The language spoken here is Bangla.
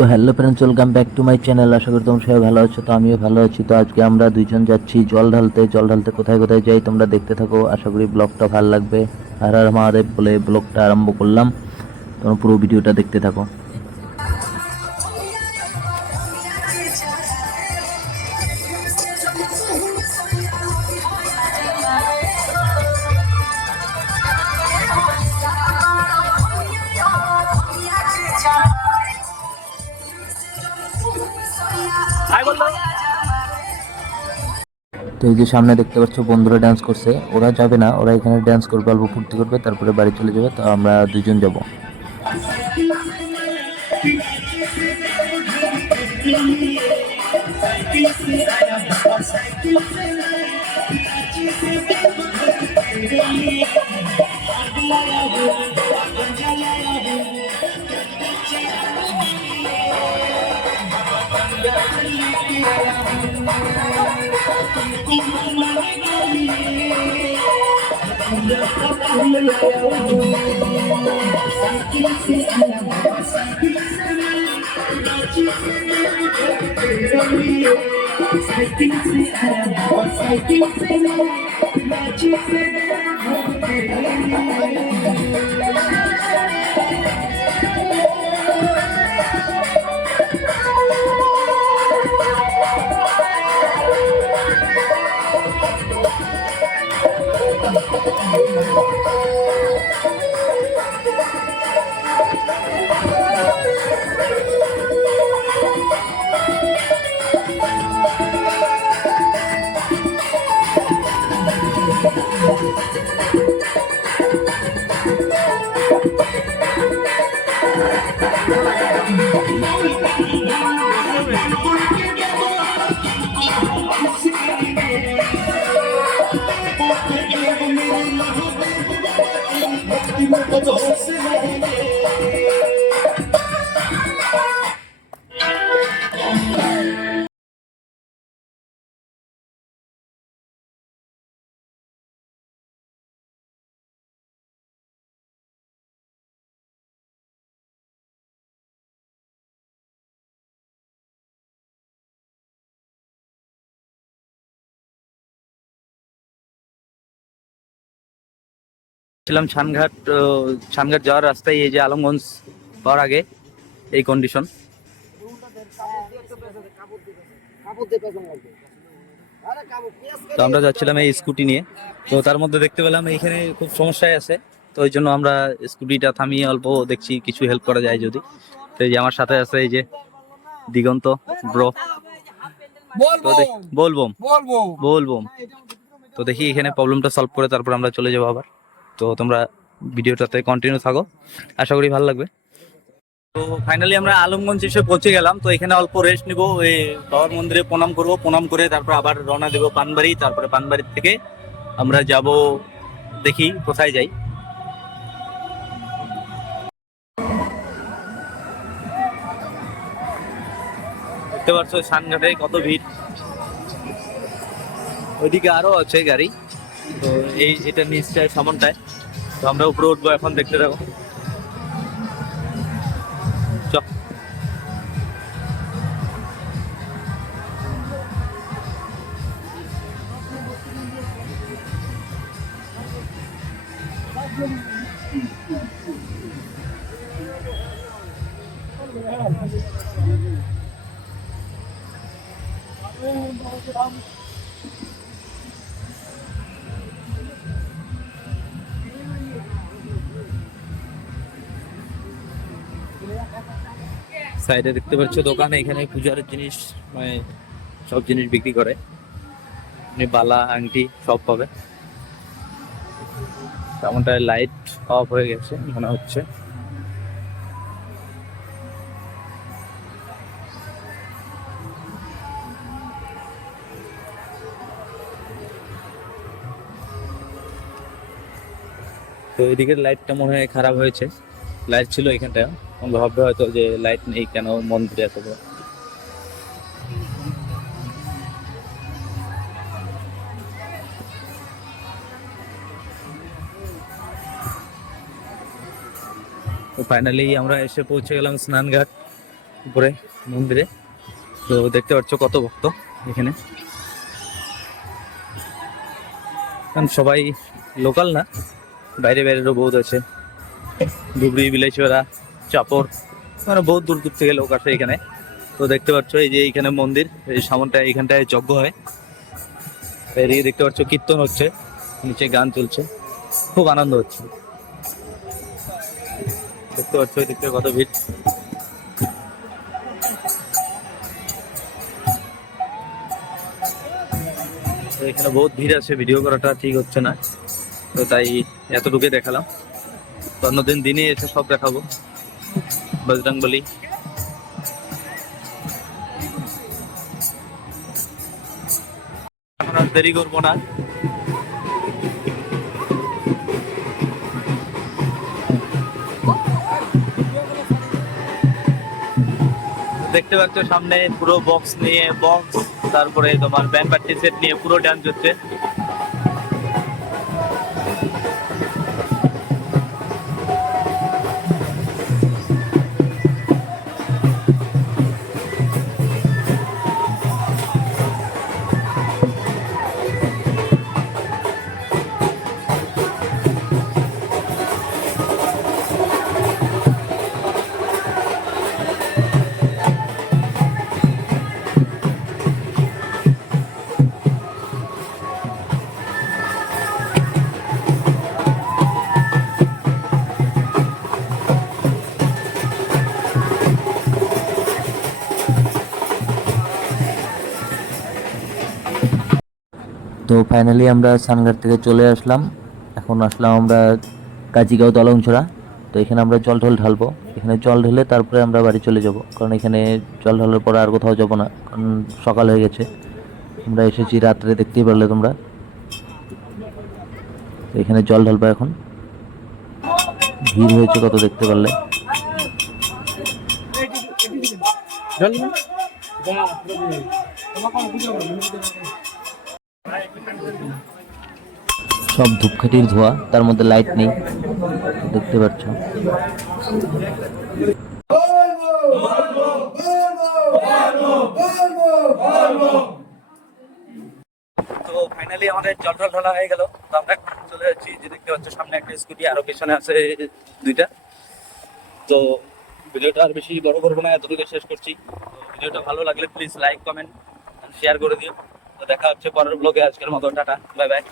তো hello friends, welcome back to my channel. আশা করি তোমরা সবাই ভালো আছো। তো আমিও ভালো আছি। তো আজকে আমরা দুইজন যাচ্ছি জল ঢালতে কোথায় কোথায় যাই তোমরা দেখতে থাকো। আশা করি ব্লগটা ভালো লাগবে। আর আর মহাদেব বলে ব্লগটা আরম্ভ করলাম। তোমরা পুরো ভিডিওটা দেখতে থাকো। তো এই যে সামনে দেখতে পাচ্ছ বন্ধুরা ডান্স করছে। ওরা যাবে না, ওরা এখানে ডান্স করবে, অল্প ফুর্তি করবে, তারপরে বাড়ি চলে যাবে। তো আমরা দুইজন যাব। ছিলাম ছানঘাট। ছানঘাট যাওয়ার রাস্তায় এই যে আলমগঞ্জ পাওয়ার আগে এই কন্ডিশন। তো আমরা যাচ্ছিলাম এই স্কুটি নিয়ে। তো তার মধ্যে দেখতে পেলাম এইখানে খুব সমস্যায় আছে। তো ওই জন্য আমরা স্কুটিটা থামিয়ে অল্প দেখছি কিছু হেল্প করা যায় যদি। তো এই যে আমার সাথে আছে এই যে দিগন্ত ব্রো। বলবম বলবম। তো দেখি এখানে প্রবলেমটা সলভ করে তারপর আমরা চলে যাবো আবার। তো তোমরা ভিডিওটাতে কন্টিনিউ থাকো, আশা করি ভালো লাগবে। তো ফাইনালি আমরা আলমগঞ্জ এসে পৌঁছে গেলাম। তো এখানে অল্প রেস্ট নিবো, এই বাবার মন্দিরে প্রণাম করবো, প্রণাম করে তারপর আবার রওনা দেবো পানবাড়ি। তারপরে পানবাড়ি থেকে আমরা যাব, দেখি কোথায় যাই। দেখতে পাচ্ছ সানঘাটে কত ভিড়, ওইদিকে আরো আছে গাড়ি। তো এটা নিচটায় সামনটায়। তো আমরা উপরে উঠবো এখন, দেখতে থাকো। চল। সাইডে দেখতে পাচ্ছ দোকানে, এখানে পূজার জিনিস, মানে সব জিনিস বিক্রি করে। বালা আংটি সব পাবে। তেমনটায় লাইট অফ হয়ে গেছে মনে হচ্ছে। তো এদিকের লাইটটা মনে হয় খারাপ হয়েছে। লাইট ছিল এখানটা, ভাববে হয়তো যে লাইট নেই কেন মন্দিরে এত বড়। তো ফাইনালি আমরা এসে পৌঁছে গেলাম স্নানঘাট। উপরে মন্দিরে। তো দেখতে পাচ্ছ কত ভক্ত এখানে, কারণ সবাই লোকাল না, বাইরে বাইরেরও বহুত আছে, ধুবড়ি, বিলাইছড়া, চাপড়, মানে বহুত দূর দূর থেকে লোক আসে এখানে। তো দেখতে পাচ্ছ এই যে এইখানে মন্দির, এই সামনটা এইখানটায় যজ্ঞ হয়, এদিকে দেখতে পাচ্ছ কীর্তন হচ্ছে, নিচে গান চলছে, খুব আনন্দ হচ্ছে। দেখতে পাচ্ছ এই দিকটা কত ভিড়। তো এখানে বহুত ভিড় আছে, ভিডিও করাটা ঠিক হচ্ছে না, তো তাই এতটুকুই দেখালাম। তো অন্যদিন দিনে এসে সব দেখাবো। বজরংবলী। এখন আর দেরি করবো না, দেখতে পাচ্ছ সামনে পুরো বক্স নিয়ে, বক্স তারপরে তোমার ব্যান্ড পার্টি সেট নিয়ে পুরো ডান্স হচ্ছে। তো ফাইনালি আমরা সানঘাট থেকে চলে আসলাম। এখন আসলাম আমরা কাজিগাঁও দলংছড়া। তো এখানে আমরা জল ঢল ঢালবো, এখানে জল ঢেলে তারপরে আমরা বাড়ি চলে যাব, কারণ এখানে জল ঢালার পরে আর কোথাও যাব না, কারণ সকাল হয়ে গেছে। আমরা এসেছি রাত্রে, দেখতেই পারলে তোমরা। তো এখানে জল ঢালবো এখন, ভিড় হয়েছে কত দেখতে পারলে। সব ধূপকাঠির ধোয়া, তার মধ্যে লাইট নেই, দেখতে পাচ্ছ। তো ফাইনালি আমাদের জল টল ঢালা হয়ে গেল। তো আমরা এখন চলে যাচ্ছি, যে দেখতে পাচ্ছ সামনে একটা স্কুটি, আরো পেছনে আছে দুইটা। তো ভিডিওটা আর বেশি বড় করবো না, এতটুকু শেষ করছি। তো ভিডিওটা ভালো লাগলে প্লিজ লাইক, কমেন্ট, শেয়ার করে দিও। তো দেখা হচ্ছে পরের ব্লগে, আজকের মতো টাটা, বাই বাই।